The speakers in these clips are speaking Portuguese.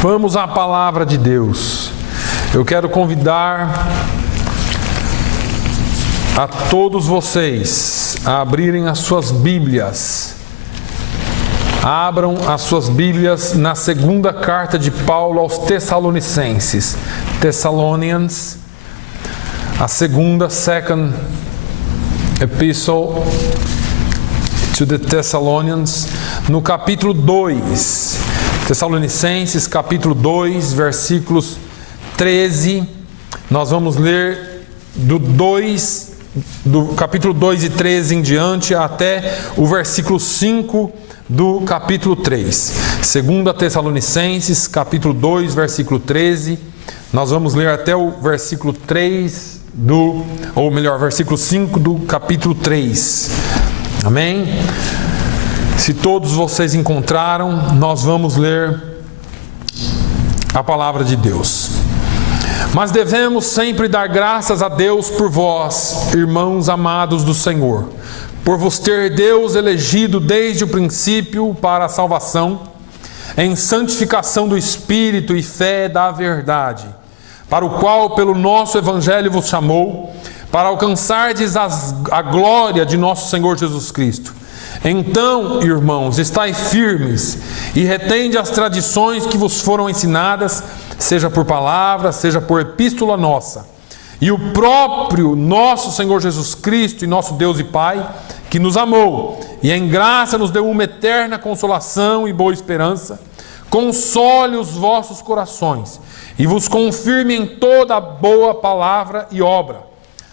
Vamos à palavra de Deus. Eu quero convidar a todos vocês a abrirem as suas Bíblias. Abram as suas Bíblias na segunda carta de Paulo aos Tessalonicenses. Thessalonians, a second epistle to the Thessalonians, no capítulo 2. Tessalonicenses, capítulo 2, versículos 13. Nós vamos ler do capítulo 2 e 13 em diante até o versículo 5 do capítulo 3. Segunda Tessalonicenses, capítulo 2, versículo 13. Nós vamos ler até o versículo 3 versículo 5 do capítulo 3. Amém? Se todos vocês encontraram, nós vamos ler a palavra de Deus. Mas devemos sempre dar graças a Deus por vós, irmãos amados do Senhor, por vos ter Deus elegido desde o princípio para a salvação, em santificação do Espírito e fé da verdade, para o qual pelo nosso Evangelho vos chamou, para alcançardes a glória de nosso Senhor Jesus Cristo. Então, irmãos, estai firmes e retende as tradições que vos foram ensinadas, seja por palavra, seja por epístola nossa. E o próprio nosso Senhor Jesus Cristo e nosso Deus e Pai, que nos amou e em graça nos deu uma eterna consolação e boa esperança, console os vossos corações e vos confirme em toda boa palavra e obra.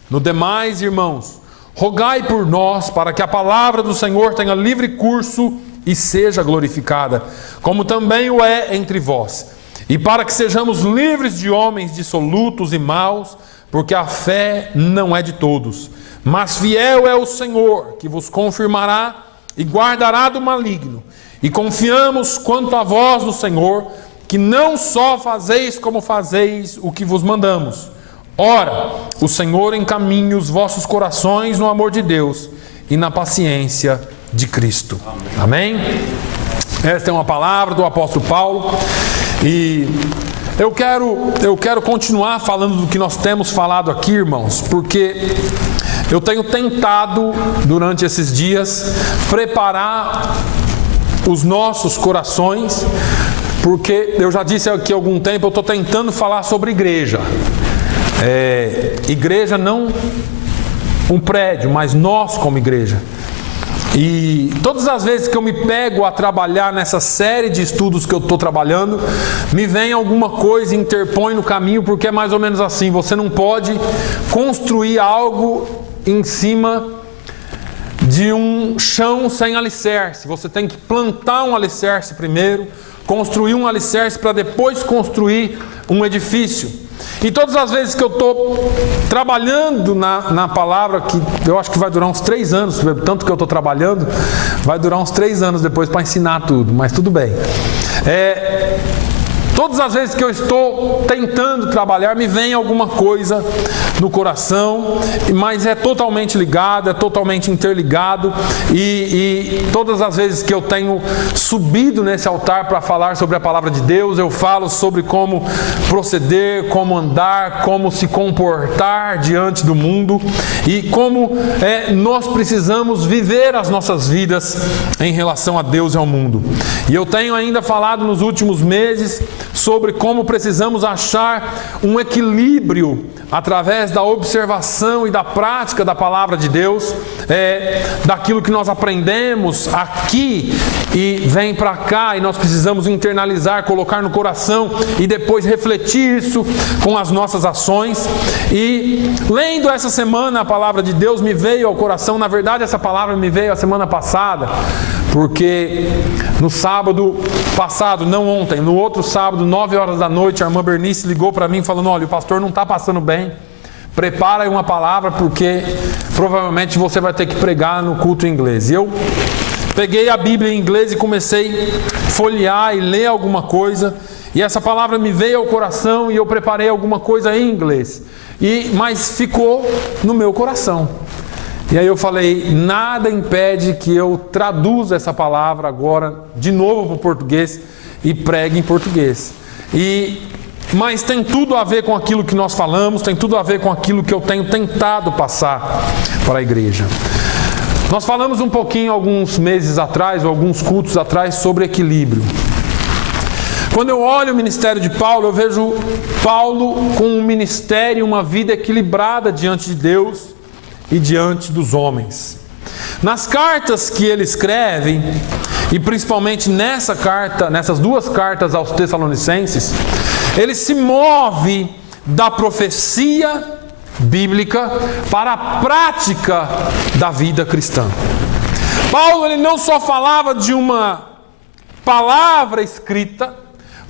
No demais, irmãos, rogai por nós para que a palavra do Senhor tenha livre curso e seja glorificada, como também o é entre vós, e para que sejamos livres de homens dissolutos e maus, porque a fé não é de todos, mas fiel é o Senhor, que vos confirmará e guardará do maligno. E confiamos quanto a vós no Senhor, que não só fazeis como fazeis o que vos mandamos. Ora, o Senhor encaminhe os vossos corações no amor de Deus e na paciência de Cristo. Amém? Esta é uma palavra do apóstolo Paulo e eu quero continuar falando do que nós temos falado aqui, irmãos, porque eu tenho tentado durante esses dias preparar os nossos corações, porque eu já disse aqui há algum tempo, eu estou tentando falar sobre igreja. Igreja não um prédio, mas nós como igreja. E todas as vezes que eu me pego a trabalhar nessa série de estudos que eu estou trabalhando, me vem alguma coisa e interpõe no caminho, porque é mais ou menos assim: você não pode construir algo em cima de um chão sem alicerce. Você tem que plantar um alicerce primeiro, construir um alicerce para depois construir um edifício. E todas as vezes que eu estou trabalhando na palavra, que eu acho que vai durar uns 3 anos, tanto que eu estou trabalhando, vai durar uns 3 anos depois para ensinar tudo, mas tudo bem. Todas as vezes que eu estou tentando trabalhar, me vem alguma coisa no coração, mas é totalmente ligado, é totalmente interligado, e todas as vezes que eu tenho subido nesse altar para falar sobre a palavra de Deus, eu falo sobre como proceder, como andar, como se comportar diante do mundo, e como nós precisamos viver as nossas vidas em relação a Deus e ao mundo. E eu tenho ainda falado nos últimos meses sobre como precisamos achar um equilíbrio através da observação e da prática da palavra de Deus, daquilo que nós aprendemos aqui e vem para cá, e nós precisamos internalizar, colocar no coração e depois refletir isso com as nossas ações. E lendo essa semana a palavra de Deus, me veio ao coração, na verdade essa palavra me veio a semana passada, porque no sábado passado, não ontem, no outro sábado, 9 horas da noite, a irmã Bernice ligou para mim falando: olha, o pastor não está passando bem, prepara aí uma palavra, porque provavelmente você vai ter que pregar no culto em inglês. E eu peguei a Bíblia em inglês e comecei a folhear e ler alguma coisa, e essa palavra me veio ao coração e eu preparei alguma coisa em inglês, mas ficou no meu coração. E aí eu falei: nada impede que eu traduza essa palavra agora de novo para o português e pregue em português. Mas tem tudo a ver com aquilo que nós falamos, tem tudo a ver com aquilo que eu tenho tentado passar para a igreja. Nós falamos um pouquinho alguns meses atrás, ou alguns cultos atrás, sobre equilíbrio. Quando eu olho o ministério de Paulo, eu vejo Paulo com um ministério, uma vida equilibrada diante de Deus e diante dos homens. Nas cartas que ele escreve, e principalmente nessas duas cartas aos Tessalonicenses, ele se move da profecia bíblica para a prática da vida cristã. Paulo, ele não só falava de uma palavra escrita,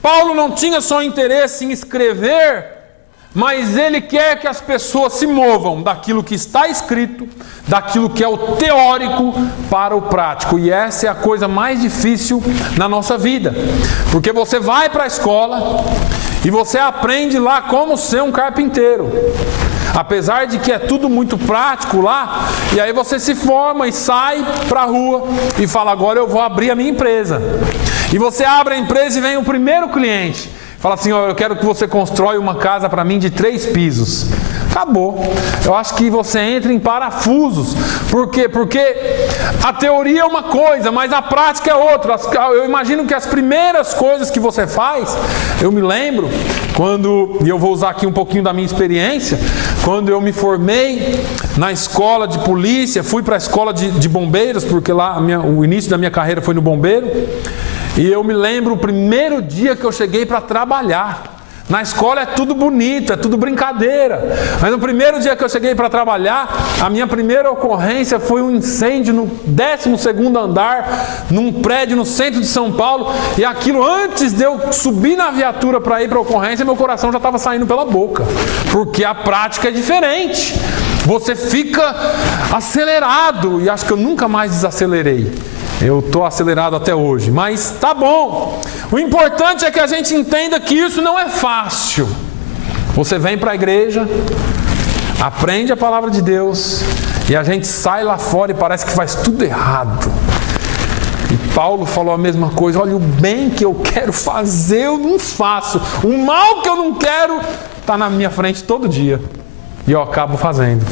Paulo não tinha só interesse em escrever, mas ele quer que as pessoas se movam daquilo que está escrito, daquilo que é o teórico para o prático. E essa é a coisa mais difícil na nossa vida, porque você vai para a escola e você aprende lá como ser um carpinteiro. Apesar de que é tudo muito prático lá, e aí você se forma e sai para a rua e fala, agora eu vou abrir a minha empresa. E você abre a empresa e vem o primeiro cliente. Fala assim, eu quero que você constrói uma casa para mim de 3 pisos. Acabou. Eu acho que você entra em parafusos. Por quê? Porque a teoria é uma coisa, mas a prática é outra. Eu imagino que as primeiras coisas que você faz, eu me lembro, e eu vou usar aqui um pouquinho da minha experiência, quando eu me formei na escola de polícia, fui para a escola de bombeiros, porque lá o início da minha carreira foi no bombeiro, e eu me lembro o primeiro dia que eu cheguei para trabalhar. Na escola é tudo bonito, é tudo brincadeira. Mas no primeiro dia que eu cheguei para trabalhar, a minha primeira ocorrência foi um incêndio no 12º andar, num prédio no centro de São Paulo. E aquilo, antes de eu subir na viatura para ir para a ocorrência, meu coração já estava saindo pela boca. Porque a prática é diferente. Você fica acelerado. E acho que eu nunca mais desacelerei. Eu estou acelerado até hoje, mas tá bom. O importante é que a gente entenda que isso não é fácil. Você vem para a igreja, aprende a palavra de Deus, e a gente sai lá fora e parece que faz tudo errado. E Paulo falou a mesma coisa, olha, o bem que eu quero fazer eu não faço. O mal que eu não quero está na minha frente todo dia. E eu acabo fazendo.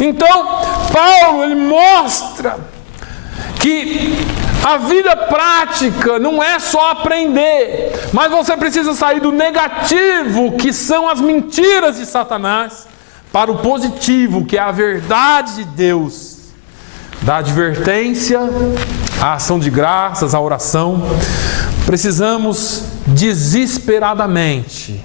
Então, Paulo, ele mostra que a vida prática não é só aprender, mas você precisa sair do negativo, que são as mentiras de Satanás, para o positivo, que é a verdade de Deus. Da advertência, a ação de graças, a oração. Precisamos desesperadamente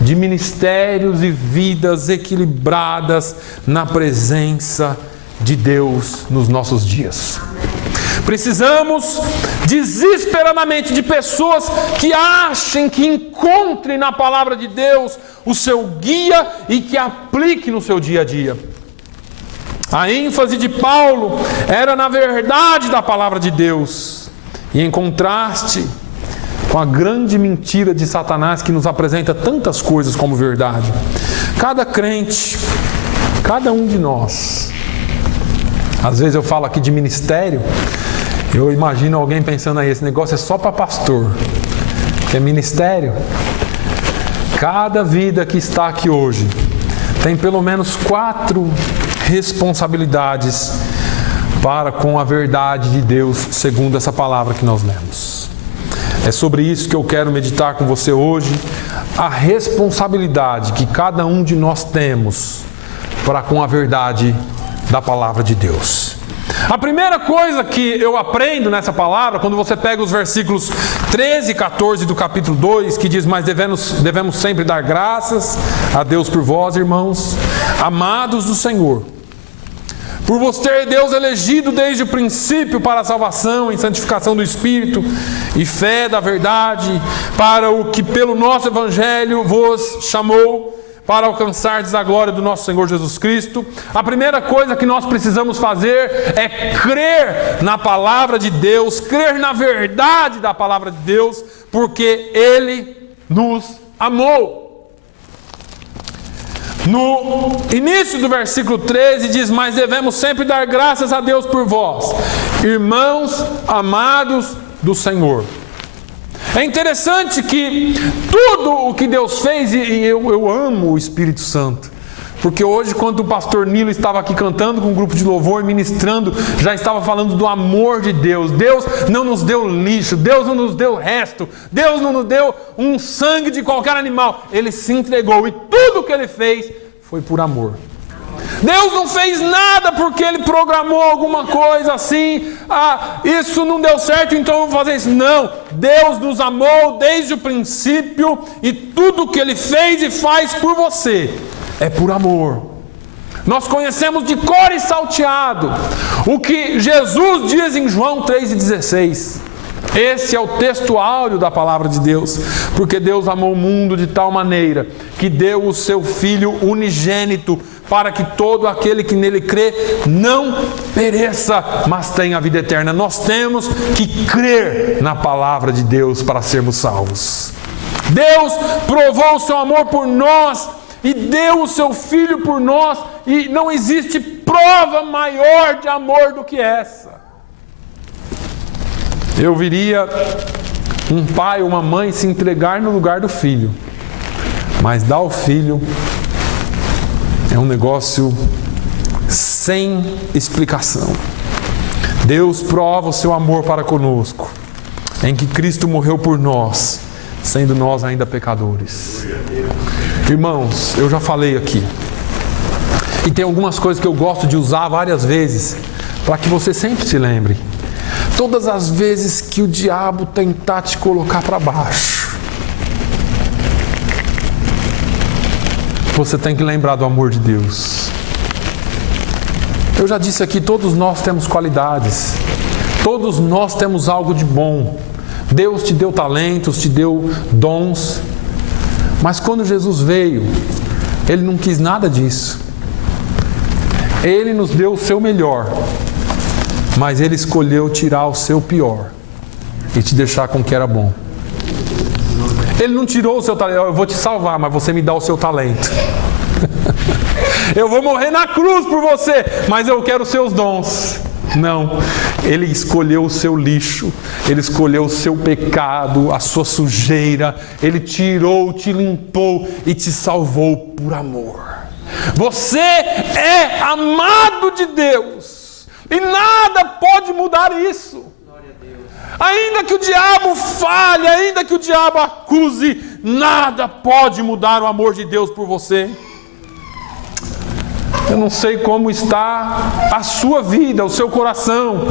de ministérios e vidas equilibradas na presença de Deus nos nossos dias. Precisamos desesperadamente de pessoas que achem, que encontrem na palavra de Deus o seu guia e que apliquem no seu dia a dia. A ênfase de Paulo era na verdade da palavra de Deus, e em contraste com a grande mentira de Satanás que nos apresenta tantas coisas como verdade. Cada crente, cada um de nós, às vezes eu falo aqui de ministério, eu imagino alguém pensando aí, esse negócio é só para pastor, que é ministério. Cada vida que está aqui hoje tem pelo menos 4 responsabilidades para com a verdade de Deus, segundo essa palavra que nós lemos. É sobre isso que eu quero meditar com você hoje, a responsabilidade que cada um de nós temos para com a verdade da palavra de Deus. A primeira coisa que eu aprendo nessa palavra, quando você pega os versículos 13 e 14 do capítulo 2, que diz, mas devemos sempre dar graças a Deus por vós, irmãos, amados do Senhor, por vos ter Deus elegido desde o princípio para a salvação e santificação do Espírito e fé da verdade, para o que pelo nosso Evangelho vos chamou, para alcançardes a glória do nosso Senhor Jesus Cristo. A primeira coisa que nós precisamos fazer é crer na palavra de Deus, crer na verdade da palavra de Deus, porque Ele nos amou. No início do versículo 13 diz, mas devemos sempre dar graças a Deus por vós, irmãos amados do Senhor. É interessante que tudo o que Deus fez, e eu amo o Espírito Santo, porque hoje, quando o pastor Nilo estava aqui cantando com um grupo de louvor, ministrando, já estava falando do amor de Deus. Deus não nos deu lixo, Deus não nos deu resto, Deus não nos deu um sangue de qualquer animal. Ele se entregou e tudo o que Ele fez foi por amor. Deus não fez nada porque Ele programou alguma coisa assim, isso não deu certo, então eu vou fazer isso. Não, Deus nos amou desde o princípio e tudo o que Ele fez e faz por você é por amor. Nós conhecemos de cor e salteado o que Jesus diz em João 3,16. Esse é o texto áureo da palavra de Deus. Porque Deus amou o mundo de tal maneira que deu o seu Filho unigênito, para que todo aquele que nele crê não pereça, mas tenha a vida eterna. Nós temos que crer na palavra de Deus para sermos salvos. Deus provou o seu amor por nós e deu o seu Filho por nós, e não existe prova maior de amor do que essa. Eu viria um pai ou uma mãe se entregar no lugar do filho, mas dar ao filho é um negócio sem explicação. Deus prova o seu amor para conosco, em que Cristo morreu por nós, sendo nós ainda pecadores. Irmãos, eu já falei aqui, e tem algumas coisas que eu gosto de usar várias vezes, para que você sempre se lembre. Todas as vezes que o diabo tentar te colocar para baixo, você tem que lembrar do amor de Deus. Eu já disse aqui, todos nós temos qualidades, todos nós temos algo de bom. Deus te deu talentos, te deu dons, mas quando Jesus veio, Ele não quis nada disso. Ele nos deu o seu melhor, mas Ele escolheu tirar o seu pior e te deixar com o que era bom. Ele não tirou o seu talento. Eu vou te salvar, mas você me dá o seu talento. Eu vou morrer na cruz por você, mas eu quero os seus dons. Não, Ele escolheu o seu lixo, Ele escolheu o seu pecado, a sua sujeira. Ele tirou, te limpou e te salvou por amor. Você é amado de Deus e nada pode mudar isso. Ainda que o diabo fale, ainda que o diabo acuse, nada pode mudar o amor de Deus por você. Eu não sei como está a sua vida, o seu coração,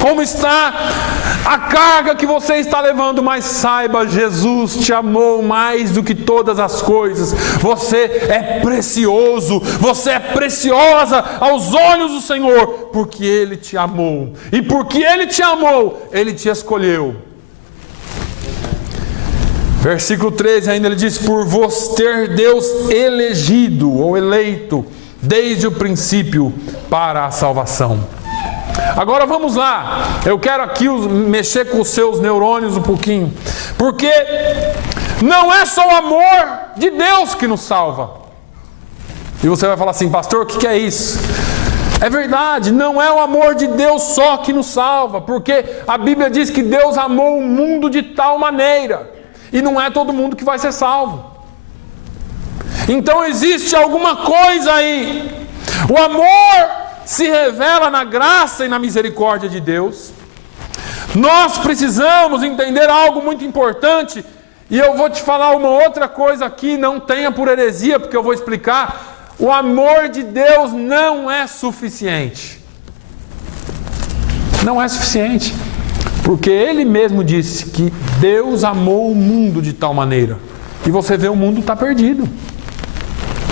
como está a carga que você está levando, mas saiba, Jesus te amou mais do que todas as coisas. Você é precioso, você é preciosa aos olhos do Senhor, porque Ele te amou. E porque Ele te amou, Ele te escolheu. Versículo 13 ainda ele diz: por vos ter Deus elegido ou eleito desde o princípio para a salvação. Agora vamos lá, eu quero aqui mexer com os seus neurônios um pouquinho, porque não é só o amor de Deus que nos salva. E você vai falar assim: pastor, o que é isso? É verdade, não é o amor de Deus só que nos salva, porque a Bíblia diz que Deus amou o mundo de tal maneira, e não é todo mundo que vai ser salvo. Então existe alguma coisa aí. O amor se revela na graça e na misericórdia de Deus. Nós precisamos entender algo muito importante, e eu vou te falar uma outra coisa aqui, não tenha por heresia, porque eu vou explicar. O amor de Deus não é suficiente. Não é suficiente, porque Ele mesmo disse que Deus amou o mundo de tal maneira, e você vê, o mundo está perdido.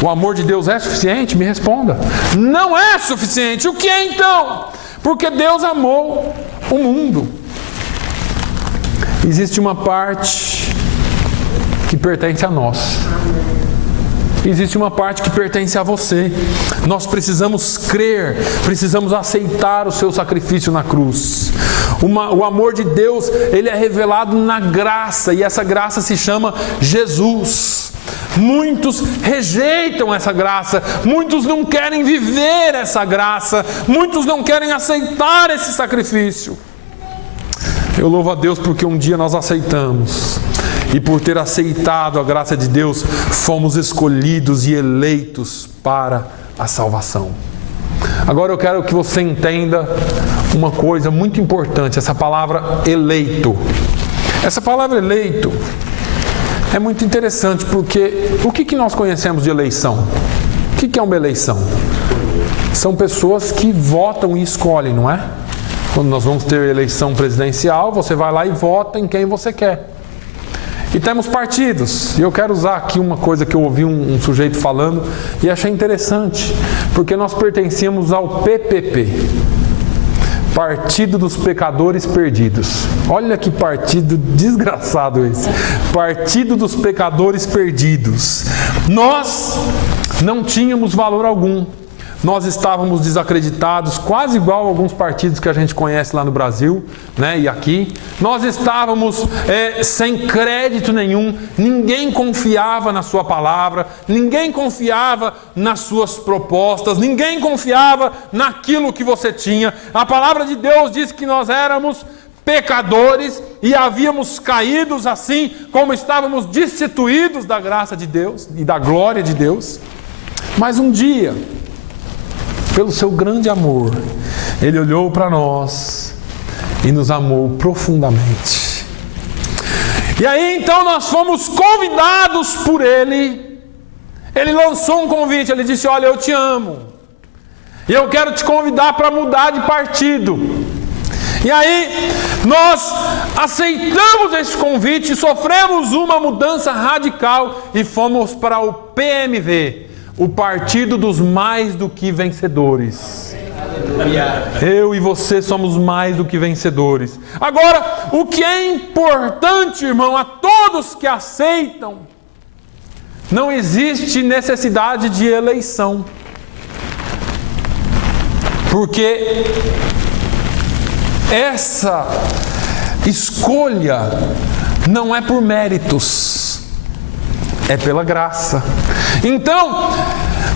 O amor de Deus é suficiente? Me responda. Não é suficiente. O que é então? Porque Deus amou o mundo. Existe uma parte que pertence a nós. Existe uma parte que pertence a você. Nós precisamos crer, precisamos aceitar o seu sacrifício na cruz. O amor de Deus, ele é revelado na graça, e essa graça se chama Jesus. Muitos rejeitam essa graça, muitos não querem viver essa graça, muitos não querem aceitar esse sacrifício. Eu louvo a Deus porque um dia nós aceitamos. E por ter aceitado a graça de Deus, fomos escolhidos e eleitos para a salvação. Agora eu quero que você entenda uma coisa muito importante, essa palavra eleito. Essa palavra eleito é muito interessante porque o que nós conhecemos de eleição? O que é uma eleição? São pessoas que votam e escolhem, não é? Quando nós vamos ter eleição presidencial, você vai lá e vota em quem você quer. E temos partidos. E eu quero usar aqui uma coisa que eu ouvi um sujeito falando e achei interessante, porque nós pertencíamos ao PPP, Partido dos Pecadores Perdidos. Olha que partido desgraçado esse. Partido dos Pecadores Perdidos. Nós não tínhamos valor algum. Nós estávamos desacreditados, quase igual a alguns partidos que a gente conhece lá no Brasil, né, e aqui. Nós estávamos sem crédito nenhum, ninguém confiava na sua palavra, ninguém confiava nas suas propostas, ninguém confiava naquilo que você tinha. A palavra de Deus diz que nós éramos pecadores e havíamos caído assim como estávamos destituídos da graça de Deus e da glória de Deus. Mas um dia, pelo seu grande amor, Ele olhou para nós e nos amou profundamente. E aí então nós fomos convidados por Ele. Ele lançou um convite, Ele disse: olha, eu te amo e eu quero te convidar para mudar de partido. E aí nós aceitamos esse convite, sofremos uma mudança radical e fomos para o PMV, o Partido dos Mais do que Vencedores. Eu e você somos mais do que vencedores. Agora, o que é importante, irmão, a todos que aceitam, não existe necessidade de eleição. Porque essa escolha não é por méritos, é pela graça. Então,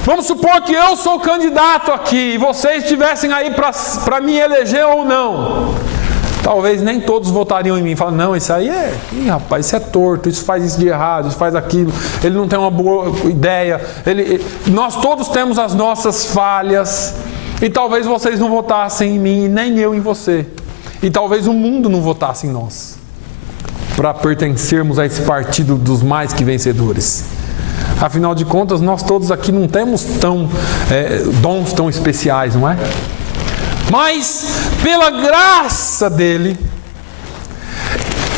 vamos supor que eu sou candidato aqui e vocês estivessem aí para me eleger ou não. Talvez nem todos votariam em mim. Falam: não, isso aí rapaz, isso é torto, isso faz isso de errado, isso faz aquilo, ele não tem uma boa ideia. Nós todos temos as nossas falhas. E talvez vocês não votassem em mim, nem eu em você. E talvez o mundo não votasse em nós, para pertencermos a esse partido dos mais que vencedores. Afinal de contas, nós todos aqui não temos dons tão especiais, não é? Mas, pela graça dele,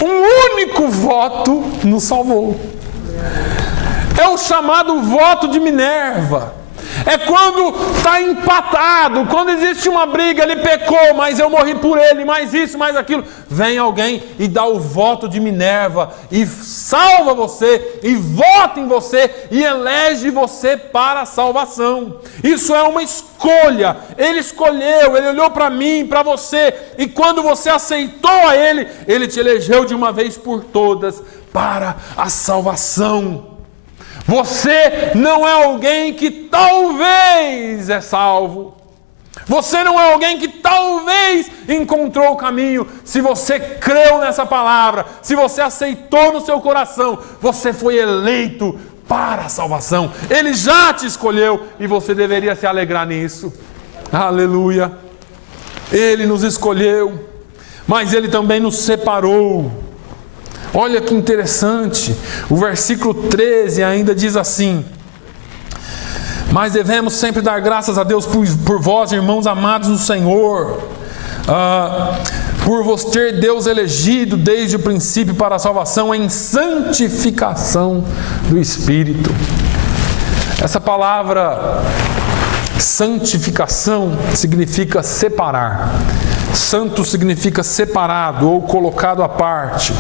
um único voto nos salvou. É o chamado voto de Minerva. É quando está empatado, quando existe uma briga, ele pecou, mas eu morri por ele, mais isso, mais aquilo. Vem alguém e dá o voto de Minerva e salva você, e vota em você, e elege você para a salvação. Isso é uma escolha. Ele escolheu, ele olhou para mim, para você, e quando você aceitou a ele, ele te elegeu de uma vez por todas para a salvação. Você não é alguém que talvez é salvo. Você não é alguém que talvez encontrou o caminho. Se você creu nessa palavra, se você aceitou no seu coração, você foi eleito para a salvação. Ele já te escolheu e você deveria se alegrar nisso. Aleluia. Ele nos escolheu, mas Ele também nos separou. Olha que interessante, o versículo 13 ainda diz assim: mas devemos sempre dar graças a Deus por vós, irmãos amados no Senhor, por vos ter Deus elegido desde o princípio para a salvação em santificação do Espírito. Essa palavra santificação significa separar. Santo significa separado ou colocado à parte.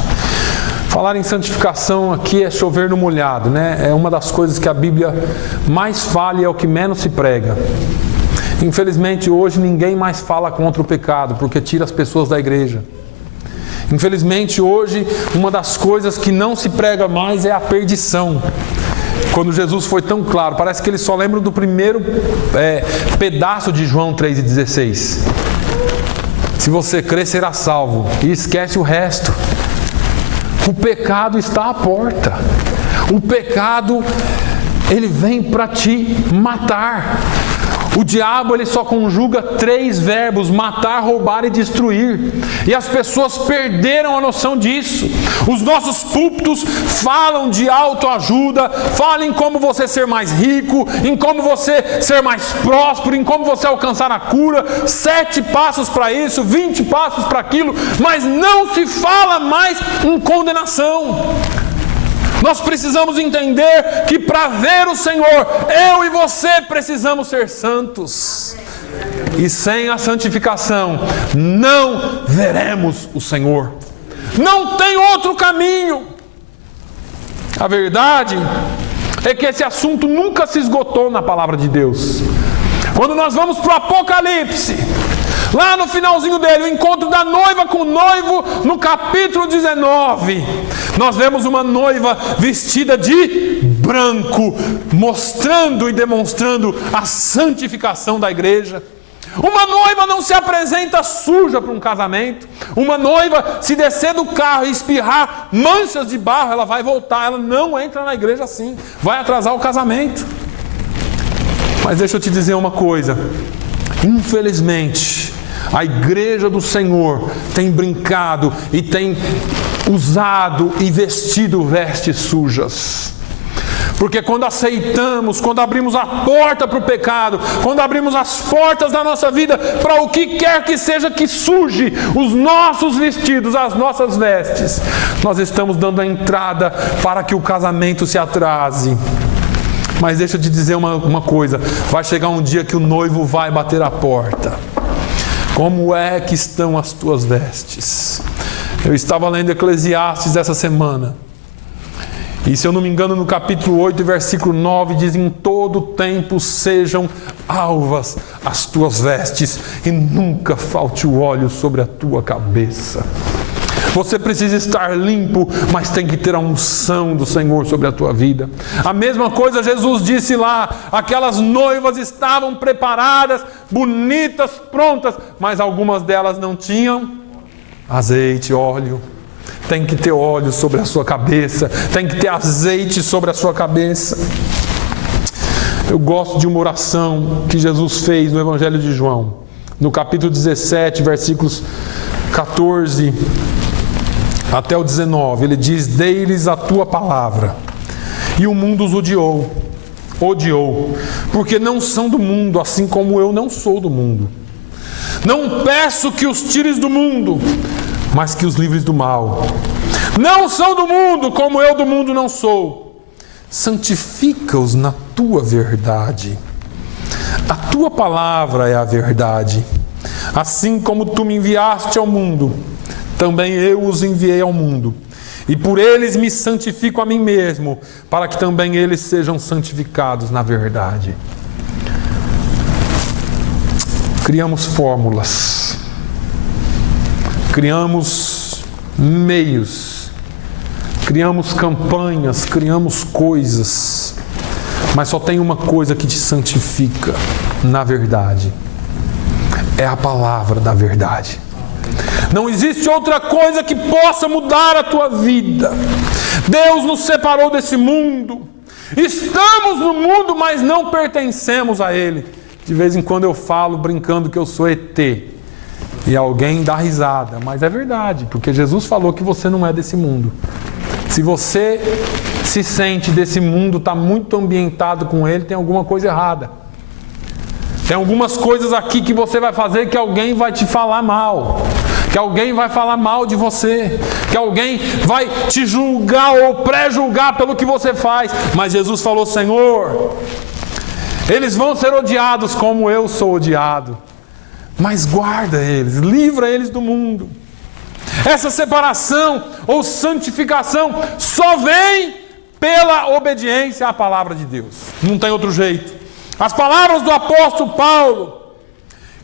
Falar em santificação aqui é chover no molhado, né? É uma das coisas que a Bíblia mais fala e é o que menos se prega. Infelizmente hoje ninguém mais fala contra o pecado, porque tira as pessoas da igreja. Infelizmente hoje uma das coisas que não se prega mais é a perdição. Quando Jesus foi tão claro, parece que eles só lembram do primeiro pedaço de João 3,16. Se você crer, será salvo. E esquece o resto. O pecado está à porta. O pecado, ele vem para te matar. O diabo, ele só conjuga 3 verbos: matar, roubar e destruir. E as pessoas perderam a noção disso. Os nossos púlpitos falam de autoajuda, falam em como você ser mais rico, em como você ser mais próspero, em como você alcançar a cura, 7 passos para isso, 20 passos para aquilo, mas não se fala mais em condenação. Nós precisamos entender que para ver o Senhor, eu e você precisamos ser santos. E sem a santificação, não veremos o Senhor. Não tem outro caminho. A verdade é que esse assunto nunca se esgotou na palavra de Deus. Quando nós vamos para o Apocalipse, lá no finalzinho dele, o encontro da noiva com o noivo, no capítulo 19, nós vemos uma noiva vestida de branco, mostrando e demonstrando a santificação da igreja. Uma noiva não se apresenta suja para um casamento. Uma noiva, se descer do carro e espirrar manchas de barro, ela vai voltar. Ela não entra na igreja assim, vai atrasar o casamento. Mas deixa eu te dizer uma coisa: infelizmente, a igreja do Senhor tem brincado e tem usado e vestido vestes sujas. Porque quando aceitamos, quando abrimos a porta para o pecado, quando abrimos as portas da nossa vida para o que quer que seja que suje os nossos vestidos, as nossas vestes, nós estamos dando a entrada para que o casamento se atrase. Mas deixa eu te dizer uma coisa: vai chegar um dia que o noivo vai bater a porta. Como é que estão as tuas vestes? Eu estava lendo Eclesiastes essa semana. E se eu não me engano, no capítulo 8, versículo 9, diz: em todo tempo sejam alvas as tuas vestes, e nunca falte o óleo sobre a tua cabeça. Você precisa estar limpo, mas tem que ter a unção do Senhor sobre a tua vida. A mesma coisa Jesus disse lá: aquelas noivas estavam preparadas, bonitas, prontas, mas algumas delas não tinham azeite, óleo. Tem que ter óleo sobre a sua cabeça, tem que ter azeite sobre a sua cabeça. Eu gosto de uma oração que Jesus fez no Evangelho de João, no capítulo 17, versículos 14 até o 19. Ele diz: dei-lhes a tua palavra, e o mundo os odiou, porque não são do mundo, assim como eu não sou do mundo. Não peço que os tires do mundo, mas que os livres do mal. Não são do mundo, como eu do mundo não sou. Santifica-os na tua verdade. A tua palavra é a verdade. Assim como tu me enviaste ao mundo, também eu os enviei ao mundo. E por eles me santifico a mim mesmo, para que também eles sejam santificados na verdade. Criamos fórmulas, criamos meios, criamos campanhas, criamos coisas, mas só tem uma coisa que te santifica na verdade: é a palavra da verdade. Não existe outra coisa que possa mudar a tua vida. Deus nos separou desse mundo. Estamos no mundo, mas não pertencemos a ele. De vez em quando eu falo brincando que eu sou ET. E alguém dá risada. Mas é verdade, porque Jesus falou que você não é desse mundo. Se você se sente desse mundo, está muito ambientado com ele, tem alguma coisa errada. Tem algumas coisas aqui que você vai fazer que alguém vai te falar mal. Que alguém vai falar mal de você, que alguém vai te julgar ou pré-julgar pelo que você faz. Mas Jesus falou: Senhor, eles vão ser odiados como eu sou odiado, mas guarda eles, livra eles do mundo. Essa separação ou santificação só vem pela obediência à palavra de Deus. Não tem outro jeito. As palavras do apóstolo Paulo,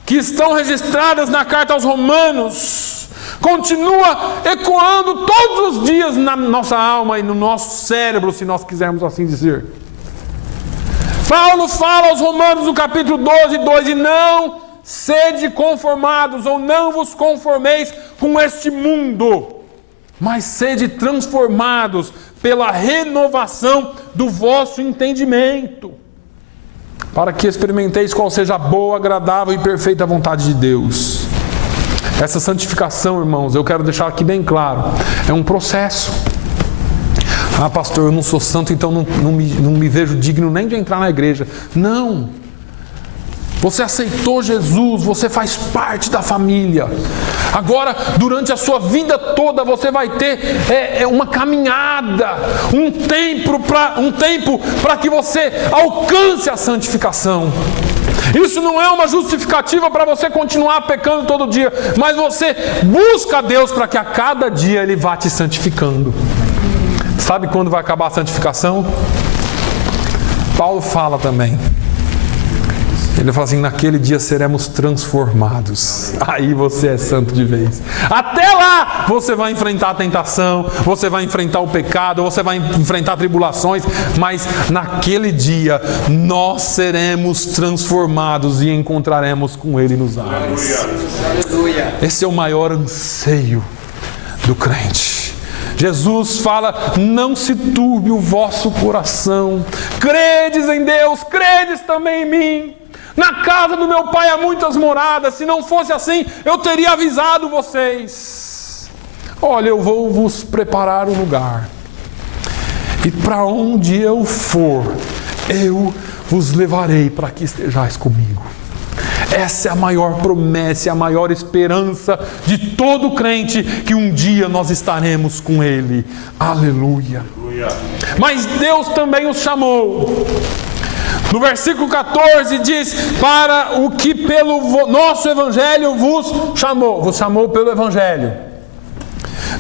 que estão registradas na carta aos Romanos, continua ecoando todos os dias na nossa alma e no nosso cérebro, se nós quisermos assim dizer. Paulo fala aos Romanos no capítulo 12, 2: e não sede conformados, ou não vos conformeis com este mundo, mas sede transformados pela renovação do vosso entendimento, para que experimenteis qual seja a boa, agradável e perfeita vontade de Deus. Essa santificação, irmãos, eu quero deixar aqui bem claro, é um processo. Ah, pastor, eu não sou santo, então não me vejo digno nem de entrar na igreja. Não. Você aceitou Jesus, você faz parte da família. Agora, durante a sua vida toda, você vai ter uma caminhada, um tempo para que você alcance a santificação. Isso não é uma justificativa para você continuar pecando todo dia, mas você busca a Deus para que a cada dia Ele vá te santificando. Sabe quando vai acabar a santificação? Paulo fala também. Ele fala assim: naquele dia seremos transformados. Aí você é santo de vez. Até lá você vai enfrentar a tentação, você vai enfrentar o pecado, você vai enfrentar tribulações, mas naquele dia nós seremos transformados e encontraremos com Ele nos ares. Esse é o maior anseio do crente. Jesus fala: não se turbe o vosso coração. Credes em Deus, credes também em mim. Na casa do meu pai há muitas moradas. Se não fosse assim, eu teria avisado vocês. Olha, eu vou vos preparar um lugar. E para onde eu for, eu vos levarei para que estejais comigo. Essa é a maior promessa, a maior esperança de todo crente, que um dia nós estaremos com Ele. Aleluia. Mas Deus também os chamou. No versículo 14 diz: para o que pelo nosso Evangelho vos chamou pelo Evangelho.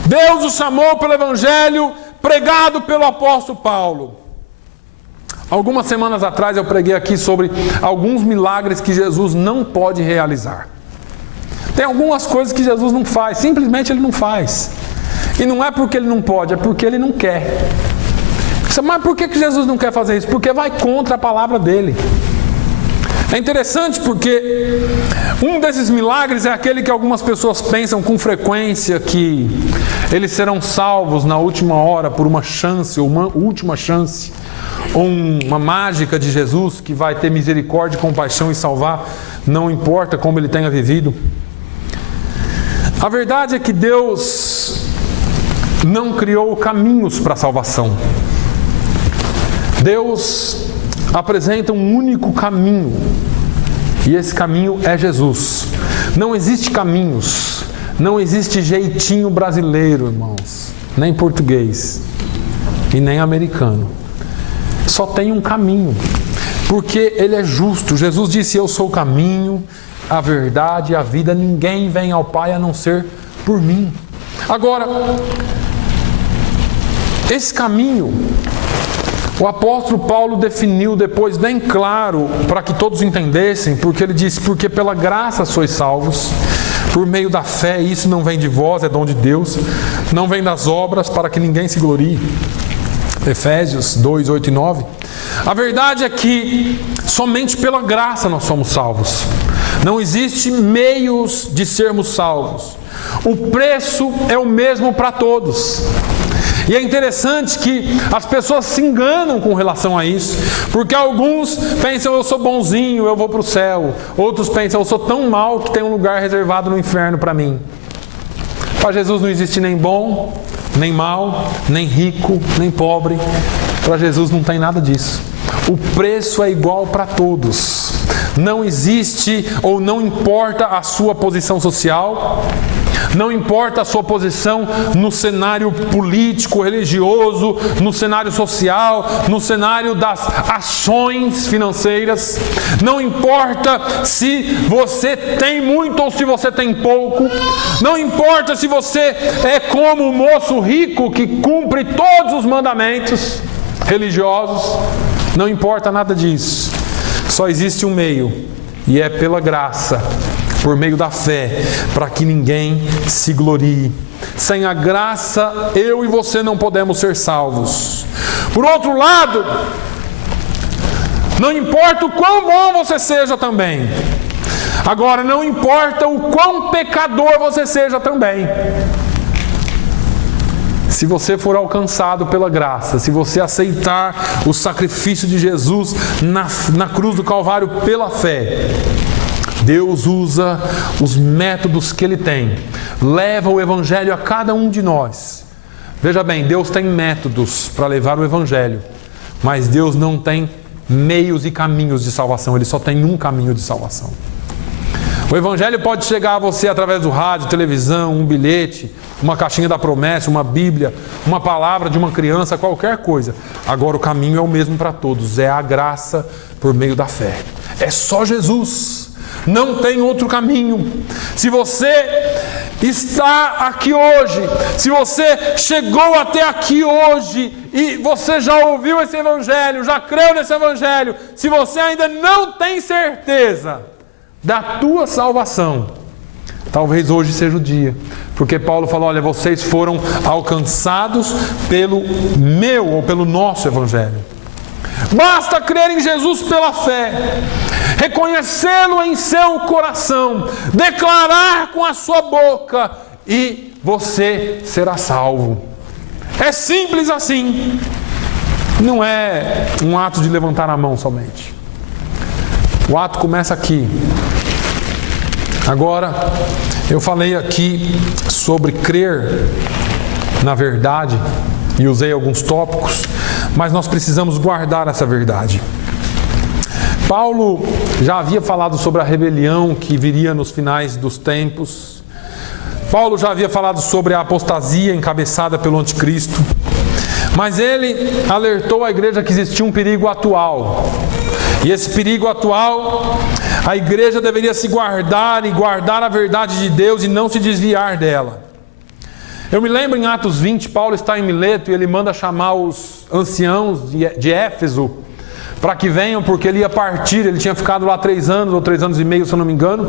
Deus os chamou pelo Evangelho pregado pelo apóstolo Paulo. Algumas semanas atrás eu preguei aqui sobre alguns milagres que Jesus não pode realizar. Tem algumas coisas que Jesus não faz, simplesmente Ele não faz. E não é porque Ele não pode, é porque Ele não quer. Mas por que Jesus não quer fazer isso? Porque vai contra a palavra dele. É interessante porque um desses milagres é aquele que algumas pessoas pensam com frequência que eles serão salvos na última hora por uma chance, ou uma última chance, ou uma mágica de Jesus que vai ter misericórdia, compaixão e salvar, não importa como ele tenha vivido. A verdade é que Deus não criou caminhos para a salvação. Deus apresenta um único caminho, e esse caminho é Jesus. Não existe caminhos, não existe jeitinho brasileiro, irmãos, nem português e nem americano. Só tem um caminho, porque Ele é justo. Jesus disse: eu sou o caminho, a verdade e a vida. Ninguém vem ao Pai a não ser por mim. Agora, esse caminho o apóstolo Paulo definiu depois bem claro, para que todos entendessem, porque ele disse: porque pela graça sois salvos, por meio da fé, e isso não vem de vós, é dom de Deus, não vem das obras, para que ninguém se glorie. Efésios 2, 8 e 9. A verdade é que somente pela graça nós somos salvos. Não existe meios de sermos salvos. O preço é o mesmo para todos. E é interessante que as pessoas se enganam com relação a isso, porque alguns pensam: eu sou bonzinho, eu vou para o céu. Outros pensam: eu sou tão mal que tem um lugar reservado no inferno para mim. Para Jesus não existe nem bom, nem mal, nem rico, nem pobre. Para Jesus não tem nada disso. O preço é igual para todos. Não existe ou não importa a sua posição social, não importa a sua posição no cenário político, religioso, no cenário social, no cenário das ações financeiras. Não importa se você tem muito ou se você tem pouco. Não importa se você é como o moço rico que cumpre todos os mandamentos religiosos. Não importa nada disso. Só existe um meio, e é pela graça, por meio da fé, para que ninguém se glorie. Sem a graça, eu e você não podemos ser salvos. Por outro lado, não importa o quão bom você seja também, Agora, não importa o quão pecador você seja também. Se você for alcançado pela graça, se você aceitar o sacrifício de Jesus na cruz do Calvário pela fé, Deus usa os métodos que Ele tem, leva o Evangelho a cada um de nós. Veja bem, Deus tem métodos para levar o Evangelho, mas Deus não tem meios e caminhos de salvação, Ele só tem um caminho de salvação. O Evangelho pode chegar a você através do rádio, televisão, um bilhete, uma caixinha da promessa, uma Bíblia, uma palavra de uma criança, qualquer coisa. Agora o caminho é o mesmo para todos, é a graça por meio da fé. É só Jesus, não tem outro caminho. Se você está aqui hoje, se você chegou até aqui hoje e você já ouviu esse Evangelho, já creu nesse Evangelho, se você ainda não tem certeza da tua salvação, talvez hoje seja o dia, porque Paulo falou, olha, vocês foram alcançados pelo meu ou pelo nosso Evangelho. Basta crer em Jesus pela fé, reconhecê-lo em seu coração, declarar com a sua boca e você será salvo. É simples assim. Não é um ato de levantar a mão somente. O ato começa aqui. Agora, eu falei aqui sobre crer na verdade e usei alguns tópicos, mas nós precisamos guardar essa verdade. Paulo já havia falado sobre a rebelião que viria nos finais dos tempos. Paulo já havia falado sobre a apostasia encabeçada pelo anticristo. Mas ele alertou a igreja que existia um perigo atual. E esse perigo atual, a igreja deveria se guardar e guardar a verdade de Deus e não se desviar dela. Eu me lembro em Atos 20, Paulo está em Mileto e ele manda chamar os anciãos de Éfeso para que venham, porque ele ia partir, ele tinha ficado lá 3 anos ou 3 anos e meio, se eu não me engano,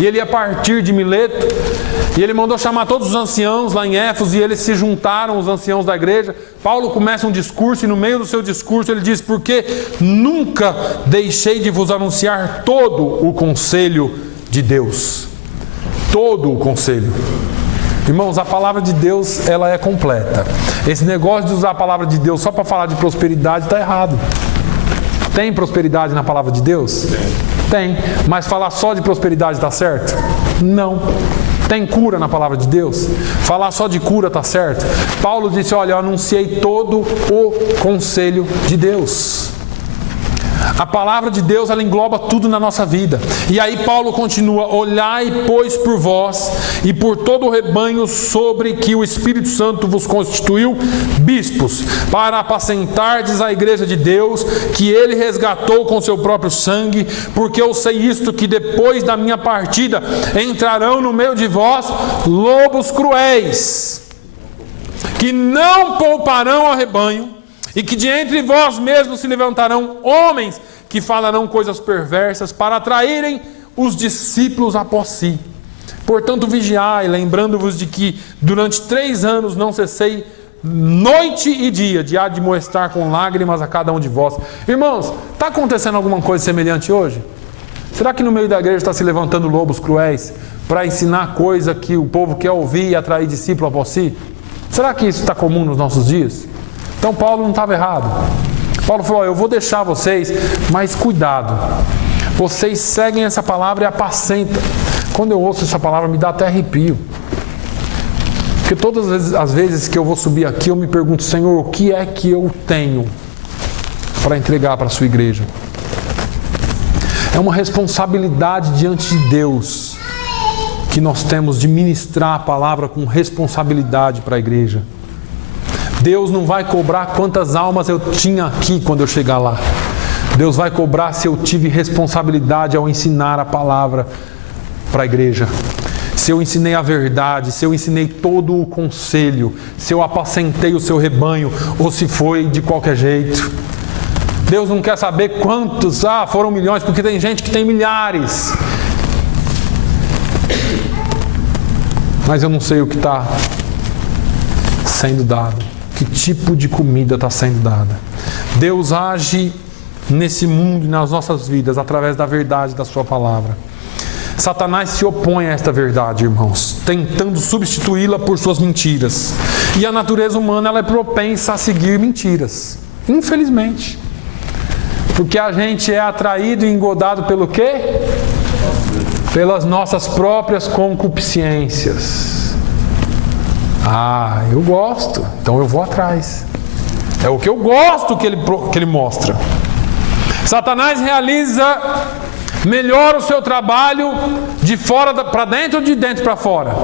e ele ia partir de Mileto, e ele mandou chamar todos os anciãos lá em Éfeso, e eles se juntaram, os anciãos da igreja. Paulo começa um discurso, e no meio do seu discurso ele diz, porque nunca deixei de vos anunciar todo o conselho de Deus. Todo o conselho. Irmãos, a palavra de Deus, ela é completa. Esse negócio de usar a palavra de Deus só para falar de prosperidade está errado. Tem prosperidade na palavra de Deus? Tem. Mas falar só de prosperidade está certo? Não. Tem cura na palavra de Deus? Falar só de cura está certo? Paulo disse, olha, eu anunciei todo o conselho de Deus. A palavra de Deus, ela engloba tudo na nossa vida. E aí Paulo continua, olhai, pois, por vós e por todo o rebanho sobre que o Espírito Santo vos constituiu bispos, para apacentardes a igreja de Deus, que ele resgatou com seu próprio sangue, porque eu sei isto, que depois da minha partida entrarão no meio de vós lobos cruéis, que não pouparão ao rebanho, e que de entre vós mesmos se levantarão homens que falarão coisas perversas para atraírem os discípulos após si. Portanto, vigiai, lembrando-vos de que durante 3 anos não cessei noite e dia de admoestar com lágrimas a cada um de vós. Irmãos, está acontecendo alguma coisa semelhante hoje? Será que no meio da igreja está se levantando lobos cruéis para ensinar coisa que o povo quer ouvir e atrair discípulo após si? Será que isso está comum nos nossos dias? Então Paulo não estava errado. Paulo falou, eu vou deixar vocês, mas cuidado. Vocês seguem essa palavra e apacentam. Quando eu ouço essa palavra me dá até arrepio. Porque todas as vezes que eu vou subir aqui eu me pergunto, Senhor, o que é que eu tenho para entregar para a sua igreja? É uma responsabilidade diante de Deus que nós temos de ministrar a palavra com responsabilidade para a igreja. Deus não vai cobrar quantas almas eu tinha aqui quando eu chegar lá. Deus vai cobrar se eu tive responsabilidade ao ensinar a palavra para a igreja. Se eu ensinei a verdade, se eu ensinei todo o conselho, se eu apacentei o seu rebanho, ou se foi de qualquer jeito. Deus não quer saber quantos, foram milhões, porque tem gente que tem milhares. Mas eu não sei o que está sendo dado. Que tipo de comida está sendo dada? Deus age nesse mundo e nas nossas vidas através da verdade da sua palavra. Satanás se opõe a esta verdade, irmãos, tentando substituí-la por suas mentiras. E a natureza humana, ela é propensa a seguir mentiras, infelizmente. Porque a gente é atraído e engodado pelo quê? Pelas nossas próprias concupiscências. Ah, eu gosto, então eu vou atrás. É o que eu gosto que ele mostra. Satanás realiza melhor o seu trabalho de fora para dentro ou de dentro para fora?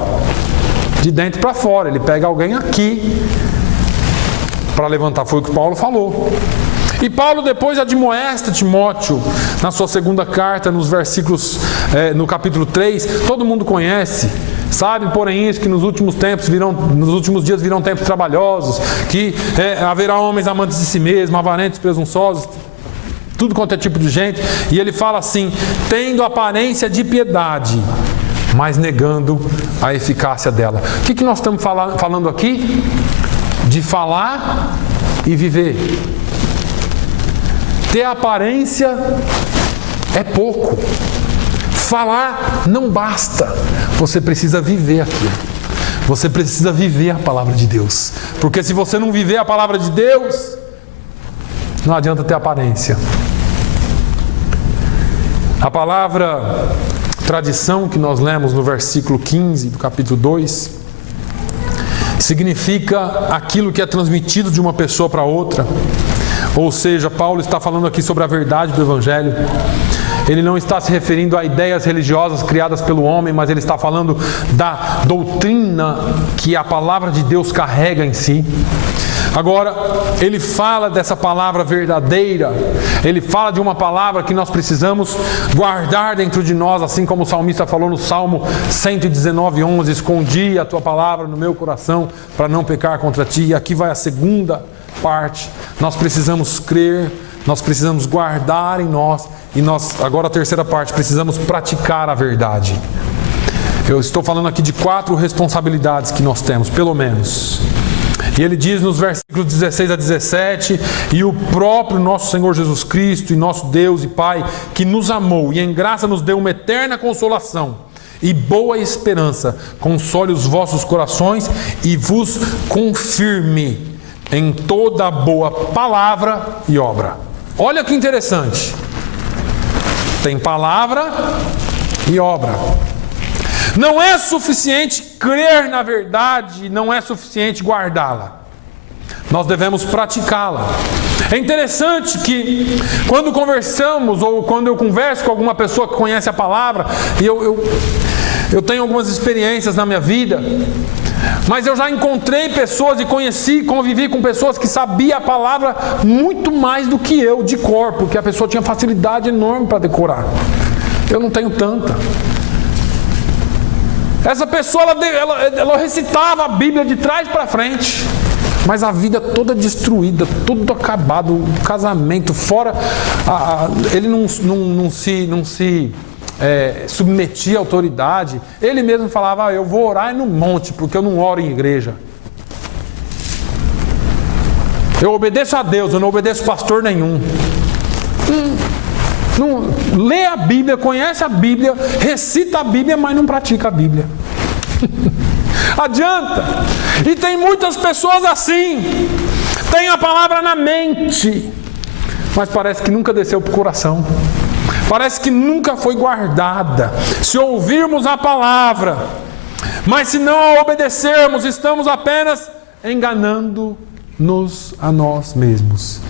De dentro para fora. Ele pega alguém aqui para levantar. Foi o que Paulo falou. E Paulo depois admoesta Timóteo na sua segunda carta, nos versículos, no capítulo 3, todo mundo conhece. Sabe, porém, isso que nos últimos dias virão tempos trabalhosos, que haverá homens amantes de si mesmos, avarentos, presunçosos, tudo quanto é tipo de gente. E ele fala assim: tendo aparência de piedade, mas negando a eficácia dela. O que nós estamos falando aqui? De falar e viver. Ter aparência é pouco. Falar não basta. Você precisa viver aquilo. Você precisa viver a palavra de Deus. Porque se você não viver a palavra de Deus, não adianta ter aparência. A palavra tradição que nós lemos no versículo 15 do capítulo 2 significa aquilo que é transmitido de uma pessoa para outra. Ou seja, Paulo está falando aqui sobre a verdade do Evangelho. Ele não está se referindo a ideias religiosas criadas pelo homem, mas ele está falando da doutrina que a palavra de Deus carrega em si. Agora, ele fala dessa palavra verdadeira, ele fala de uma palavra que nós precisamos guardar dentro de nós, assim como o salmista falou no Salmo 119:11, escondi a tua palavra no meu coração para não pecar contra ti. E aqui vai a segunda parte. Nós precisamos crer, nós precisamos guardar em nós, e nós, agora a terceira parte, precisamos praticar a verdade. Eu estou falando aqui de 4 responsabilidades que nós temos, pelo menos. E ele diz nos versículos 16 a 17, e o próprio nosso Senhor Jesus Cristo, e nosso Deus e Pai, que nos amou e em graça nos deu uma eterna consolação e boa esperança, console os vossos corações e vos confirme em toda boa palavra e obra. Olha que interessante. Tem palavra e obra. Não é suficiente crer na verdade, não é suficiente guardá-la. Nós devemos praticá-la. É interessante que quando conversamos, ou quando eu converso com alguma pessoa que conhece a palavra, e eu tenho algumas experiências na minha vida, mas eu já encontrei pessoas e convivi com pessoas que sabiam a palavra muito mais do que eu, de cor, porque a pessoa tinha facilidade enorme para decorar. Eu não tenho tanta. Essa pessoa, ela recitava a Bíblia de trás para frente, mas a vida toda destruída, tudo acabado, o casamento fora, ele não se submetia à autoridade. Ele mesmo falava: eu vou orar no monte, porque eu não oro em igreja. Eu obedeço a Deus, eu não obedeço pastor nenhum. Não lê a Bíblia, conhece a Bíblia, recita a Bíblia, mas não pratica a Bíblia. Adianta. E tem muitas pessoas assim. Tem a palavra na mente, mas parece que nunca desceu para o coração. Parece que nunca foi guardada. Se ouvirmos a palavra, mas se não a obedecermos, estamos apenas enganando-nos a nós mesmos.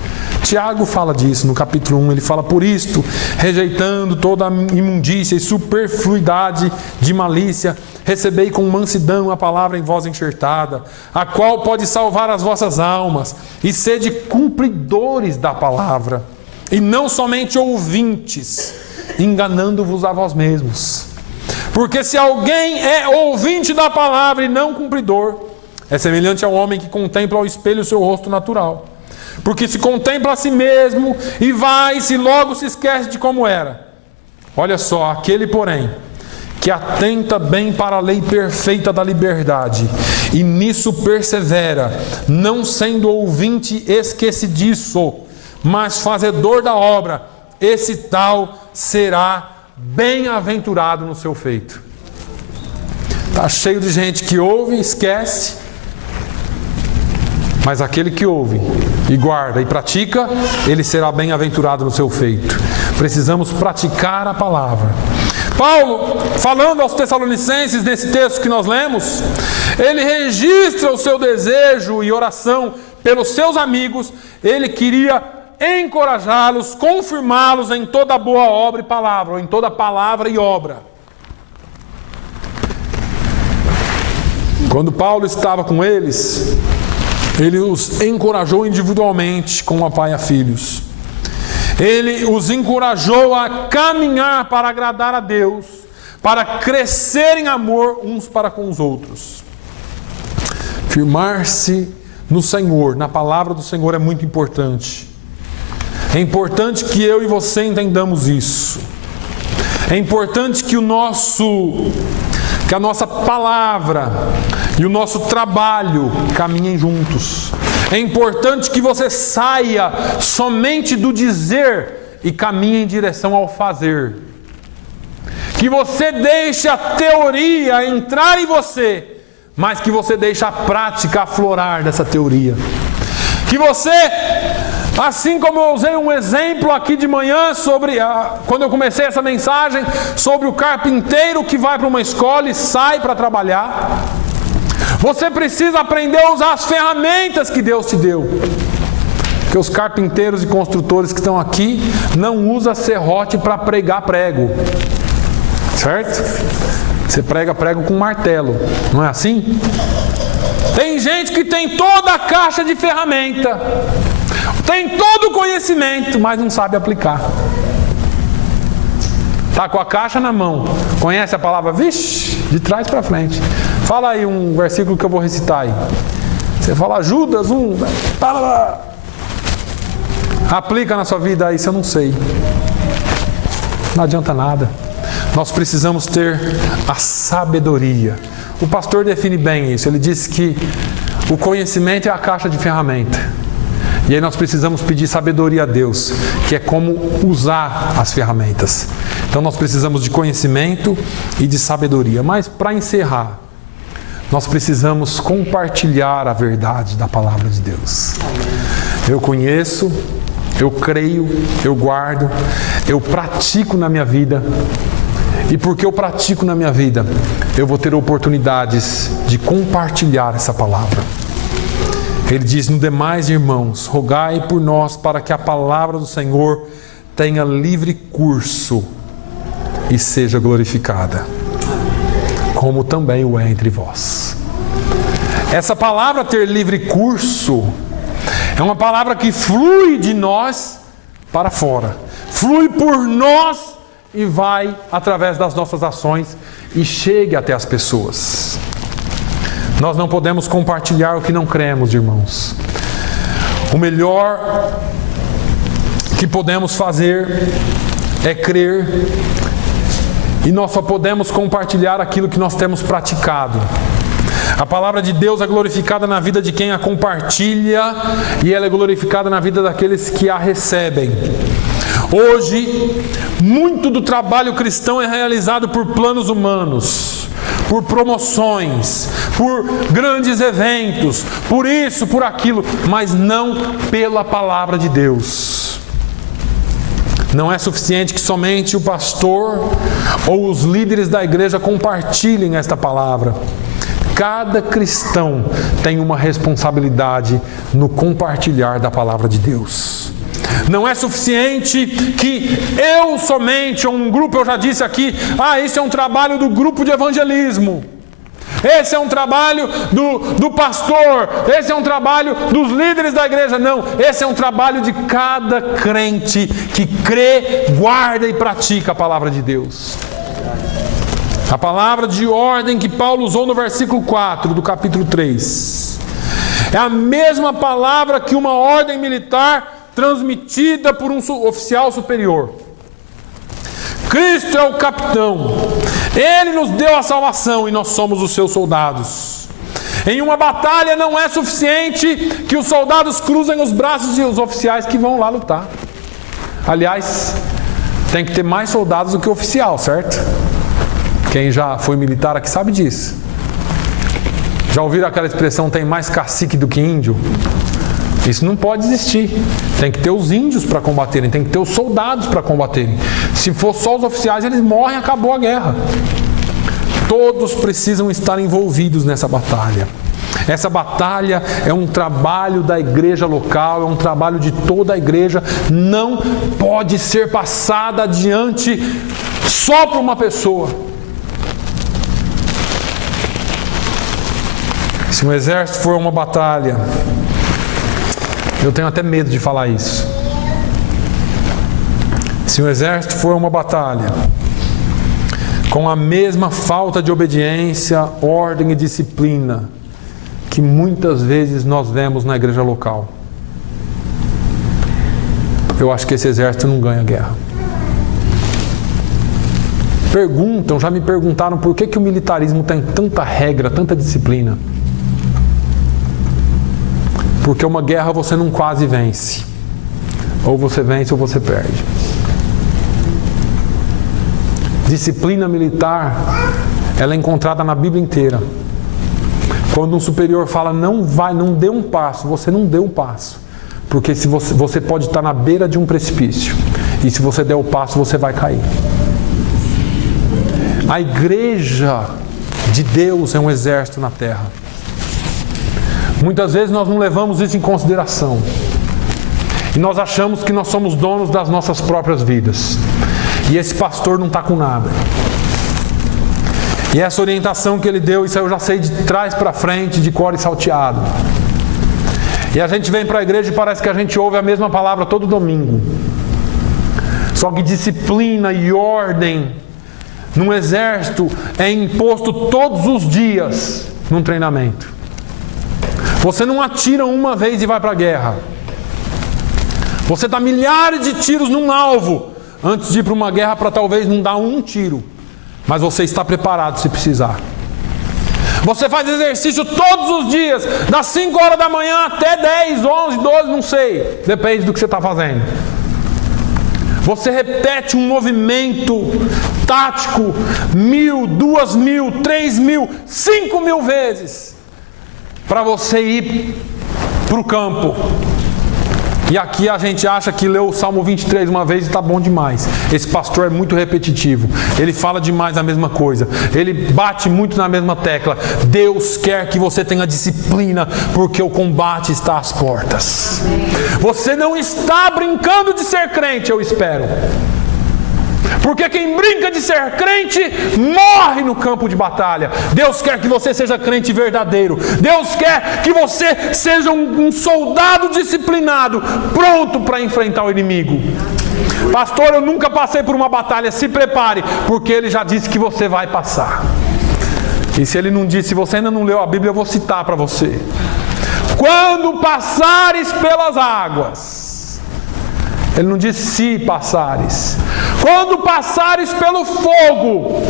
Tiago fala disso no capítulo 1, ele fala: por isto, rejeitando toda a imundícia e superfluidade de malícia, recebei com mansidão a palavra em vós enxertada, a qual pode salvar as vossas almas, e sede cumpridores da palavra, e não somente ouvintes, enganando-vos a vós mesmos. Porque se alguém é ouvinte da palavra e não cumpridor, é semelhante ao homem que contempla ao espelho o seu rosto natural. Porque se contempla a si mesmo e vai-se, logo se esquece de como era. Olha só, aquele, porém, que atenta bem para a lei perfeita da liberdade, e nisso persevera, não sendo ouvinte esquecidiço, mas fazedor da obra, esse tal será bem-aventurado no seu feito. Está cheio de gente que ouve e esquece, mas aquele que ouve e guarda e pratica, ele será bem-aventurado no seu feito. Precisamos praticar a palavra. Paulo, falando aos Tessalonicenses, nesse texto que nós lemos, ele registra o seu desejo e oração pelos seus amigos. Ele queria encorajá-los, confirmá-los em toda boa obra e palavra, ou em toda palavra e obra. Quando Paulo estava com eles, ele os encorajou individualmente, como a pai a filhos. Ele os encorajou a caminhar para agradar a Deus, para crescer em amor uns para com os outros. Firmar-se no Senhor, na palavra do Senhor, é muito importante. É importante que eu e você entendamos isso. É importante que a nossa palavra e o nosso trabalho caminhem juntos. É importante que você saia somente do dizer e caminhe em direção ao fazer. Que você deixe a teoria entrar em você, mas que você deixe a prática aflorar dessa teoria. Que você, assim como eu usei um exemplo aqui de manhã quando eu comecei essa mensagem, sobre o carpinteiro que vai para uma escola e sai para trabalhar, você precisa aprender a usar as ferramentas que Deus te deu. Porque os carpinteiros e construtores que estão aqui não usam serrote para pregar prego, certo? Você prega prego com martelo, não é assim? Tem gente que tem toda a caixa de ferramenta, tem todo o conhecimento, mas não sabe aplicar. Está com a caixa na mão, conhece a palavra, vixe, de trás para frente. Fala aí um versículo que eu vou recitar aí. Você fala Judas 1, aplica na sua vida aí, se eu não sei. Não adianta nada. Nós precisamos ter a sabedoria. O pastor define bem isso. Ele diz que o conhecimento é a caixa de ferramenta. E aí nós precisamos pedir sabedoria a Deus, que é como usar as ferramentas. Então nós precisamos de conhecimento e de sabedoria. Mas para encerrar, nós precisamos compartilhar a verdade da palavra de Deus. Eu conheço, eu creio, eu guardo, eu pratico na minha vida. E porque eu pratico na minha vida, eu vou ter oportunidades de compartilhar essa palavra. Ele diz: no demais, irmãos, rogai por nós para que a palavra do Senhor tenha livre curso e seja glorificada, como também o é entre vós. Essa palavra ter livre curso é uma palavra que flui de nós para fora, flui por nós e vai através das nossas ações e chegue até as pessoas. Nós não podemos compartilhar o que não cremos, irmãos. O melhor que podemos fazer é crer, e nós só podemos compartilhar aquilo que nós temos praticado. A palavra de Deus é glorificada na vida de quem a compartilha, e ela é glorificada na vida daqueles que a recebem. Hoje, muito do trabalho cristão é realizado por planos humanos, por promoções, por grandes eventos, por isso, por aquilo, mas não pela palavra de Deus. Não é suficiente que somente o pastor ou os líderes da igreja compartilhem esta palavra. Cada cristão tem uma responsabilidade no compartilhar da palavra de Deus. Não é suficiente que eu somente, ou um grupo, eu já disse aqui, esse é um trabalho do grupo de evangelismo. Esse é um trabalho do pastor, esse é um trabalho dos líderes da igreja. Não, esse é um trabalho de cada crente que crê, guarda e pratica a palavra de Deus. A palavra de ordem que Paulo usou no versículo 4 do capítulo 3 é a mesma palavra que uma ordem militar transmitida por um oficial superior. Cristo é o capitão, Ele nos deu a salvação e nós somos os seus soldados. Em uma batalha não é suficiente que os soldados cruzem os braços e os oficiais que vão lá lutar. Aliás, tem que ter mais soldados do que oficial, certo? Quem já foi militar aqui sabe disso. Já ouviram aquela expressão, tem mais cacique do que índio? Isso não pode existir. Tem que ter os índios para combaterem, tem que ter os soldados para combaterem. Se for só os oficiais, eles morrem, acabou a guerra. Todos precisam estar envolvidos nessa batalha. Essa batalha é um trabalho da igreja local, é um trabalho de toda a igreja. Não pode ser passada adiante só por uma pessoa. Se um exército for uma batalha, eu tenho até medo de falar isso. Se um exército for uma batalha, com a mesma falta de obediência, ordem e disciplina que muitas vezes nós vemos na igreja local, eu acho que esse exército não ganha guerra. Já me perguntaram por que o militarismo tem tanta regra, tanta disciplina. Porque uma guerra você não quase vence. Ou você vence ou você perde. Disciplina militar, ela é encontrada na Bíblia inteira. Quando um superior fala, não dê um passo, você não dê um passo. Porque se você pode estar na beira de um precipício. E se você der o passo, você vai cair. A igreja de Deus é um exército na terra. Muitas vezes nós não levamos isso em consideração. E nós achamos que nós somos donos das nossas próprias vidas. E esse pastor não está com nada. E essa orientação que ele deu, isso eu já sei de trás para frente, de cor e salteado. E a gente vem para a igreja e parece que a gente ouve a mesma palavra todo domingo. Só que disciplina e ordem num exército é imposto todos os dias num treinamento. Você não atira uma vez e vai para a guerra. Você dá milhares de tiros num alvo antes de ir para uma guerra para talvez não dar um tiro. Mas você está preparado se precisar. Você faz exercício todos os dias, das 5 horas da manhã até 10, 11, 12, não sei. Depende do que você está fazendo. Você repete um movimento tático 1.000, 2.000, 3.000, 5.000 vezes para você ir para o campo. E aqui a gente acha que leu o Salmo 23 uma vez e está bom demais. Esse pastor é muito repetitivo. Ele fala demais a mesma coisa. Ele bate muito na mesma tecla. Deus quer que você tenha disciplina, porque o combate está às portas. Você não está brincando de ser crente, eu espero. Porque quem brinca de ser crente morre no campo de batalha. Deus quer que você seja crente verdadeiro. Deus quer que você seja um soldado disciplinado, pronto para enfrentar o inimigo. Pastor, eu nunca passei por uma batalha. Se prepare, porque ele já disse que você vai passar. E se ele não disse, se você ainda não leu a Bíblia, eu vou citar para você. Quando passares pelas águas. Ele não disse se passares. Quando passares pelo fogo,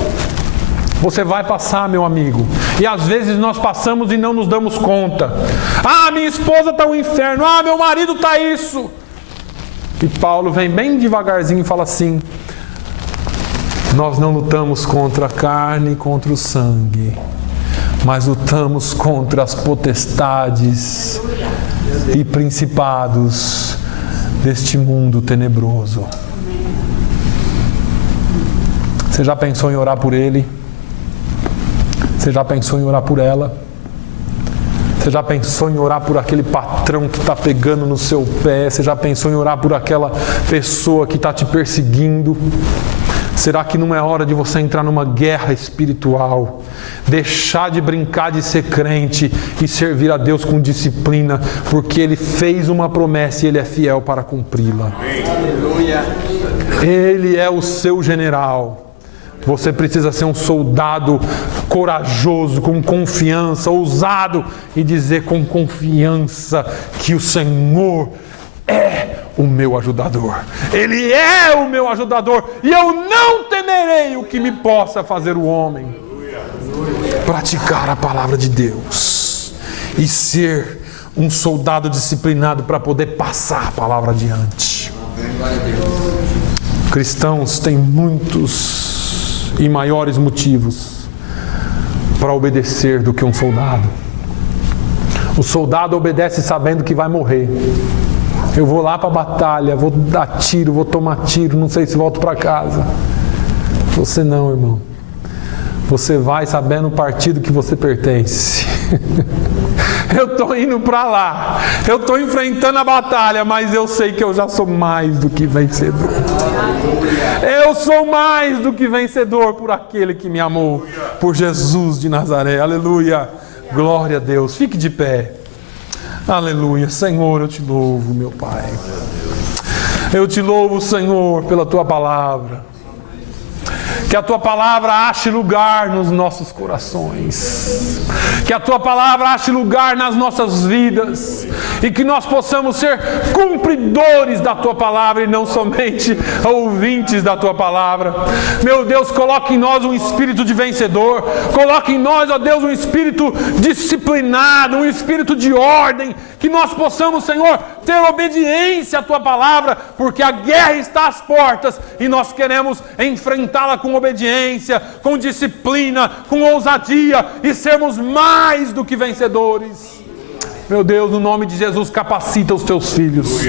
você vai passar, meu amigo. E às vezes nós passamos e não nos damos conta. Ah, minha esposa está no inferno. Ah, meu marido está isso. E Paulo vem bem devagarzinho e fala assim: nós não lutamos contra a carne e contra o sangue, mas lutamos contra as potestades e principados deste mundo tenebroso. Você já pensou em orar por ele? Você já pensou em orar por ela? Você já pensou em orar por aquele patrão que está pegando no seu pé? Você já pensou em orar por aquela pessoa que está te perseguindo? Será que não é hora de você entrar numa guerra espiritual? Deixar de brincar de ser crente e servir a Deus com disciplina, porque Ele fez uma promessa e Ele é fiel para cumpri-la. Aleluia. Ele é o seu general. Você precisa ser um soldado corajoso, com confiança, ousado e dizer com confiança que o Senhor é o meu ajudador. Ele é o meu ajudador e eu não temerei o que me possa fazer o homem. Praticar a palavra de Deus e ser um soldado disciplinado para poder passar a palavra adiante. Cristãos têm muitos e maiores motivos para obedecer do que um soldado. O soldado obedece sabendo que vai morrer. Eu vou lá para a batalha, vou dar tiro, vou tomar tiro, não sei se volto para casa. Você não, irmão. Você vai sabendo o partido que você pertence. Eu estou indo para lá, eu estou enfrentando a batalha, mas eu sei que eu já sou mais do que vencedor. Eu sou mais do que vencedor por aquele que me amou, por Jesus de Nazaré. Aleluia, glória a Deus. Fique de pé. Aleluia, Senhor, eu te louvo, meu Pai. Eu te louvo, Senhor, pela Tua palavra. Que a Tua palavra ache lugar nos nossos corações. Que a Tua palavra ache lugar nas nossas vidas. E que nós possamos ser cumpridores da Tua palavra e não somente ouvintes da Tua palavra. Meu Deus, coloque em nós um espírito de vencedor. Coloque em nós, ó Deus, um espírito disciplinado, um espírito de ordem. Que nós possamos, Senhor, ter obediência à Tua palavra, porque a guerra está às portas e nós queremos enfrentá-la com obediência, com disciplina, com ousadia e sermos mais do que vencedores. Meu Deus, no nome de Jesus, capacita os Teus filhos.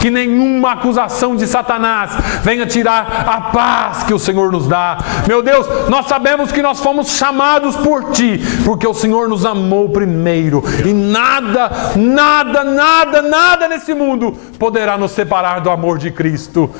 Que nenhuma acusação de Satanás venha tirar a paz que o Senhor nos dá. Meu Deus, nós sabemos que nós fomos chamados por Ti, porque o Senhor nos amou primeiro. E nada nesse mundo poderá nos separar do amor de Cristo.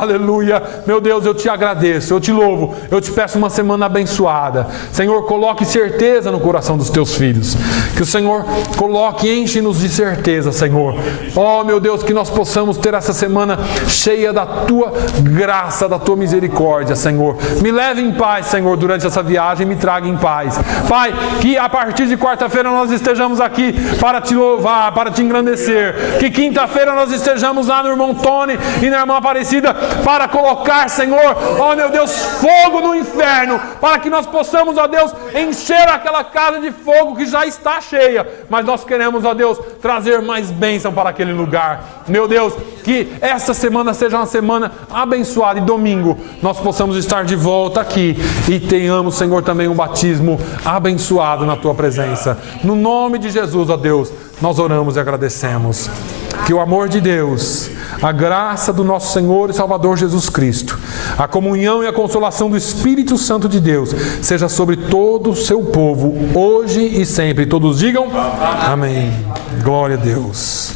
Aleluia. Meu Deus, eu Te agradeço, eu Te louvo, eu Te peço uma semana abençoada. Senhor, coloque certeza no coração dos Teus filhos. Que o Senhor coloque, enche-nos de certeza, Senhor. Oh, meu Deus, que nós possamos ter essa semana cheia da Tua graça, da Tua misericórdia, Senhor. Me leve em paz, Senhor, durante essa viagem, me traga em paz. Pai, que a partir de quarta-feira nós estejamos aqui para Te louvar, para Te engrandecer. Que quinta-feira nós estejamos lá no irmão Tony e na irmã Aparecida para colocar, Senhor, oh meu Deus, fogo no inferno, para que nós possamos, ó Deus, encher aquela casa de fogo que já está cheia, mas nós queremos, ó Deus, trazer mais bênção para aquele lugar. Meu Deus, que essa semana seja uma semana abençoada e domingo nós possamos estar de volta aqui e tenhamos, Senhor, também um batismo abençoado na Tua presença. No nome de Jesus, ó Deus, nós oramos e agradecemos. Que o amor de Deus, a graça do nosso Senhor e Salvador Jesus Cristo, a comunhão e a consolação do Espírito Santo de Deus seja sobre todo o seu povo, hoje e sempre. Todos digam amém. Glória a Deus.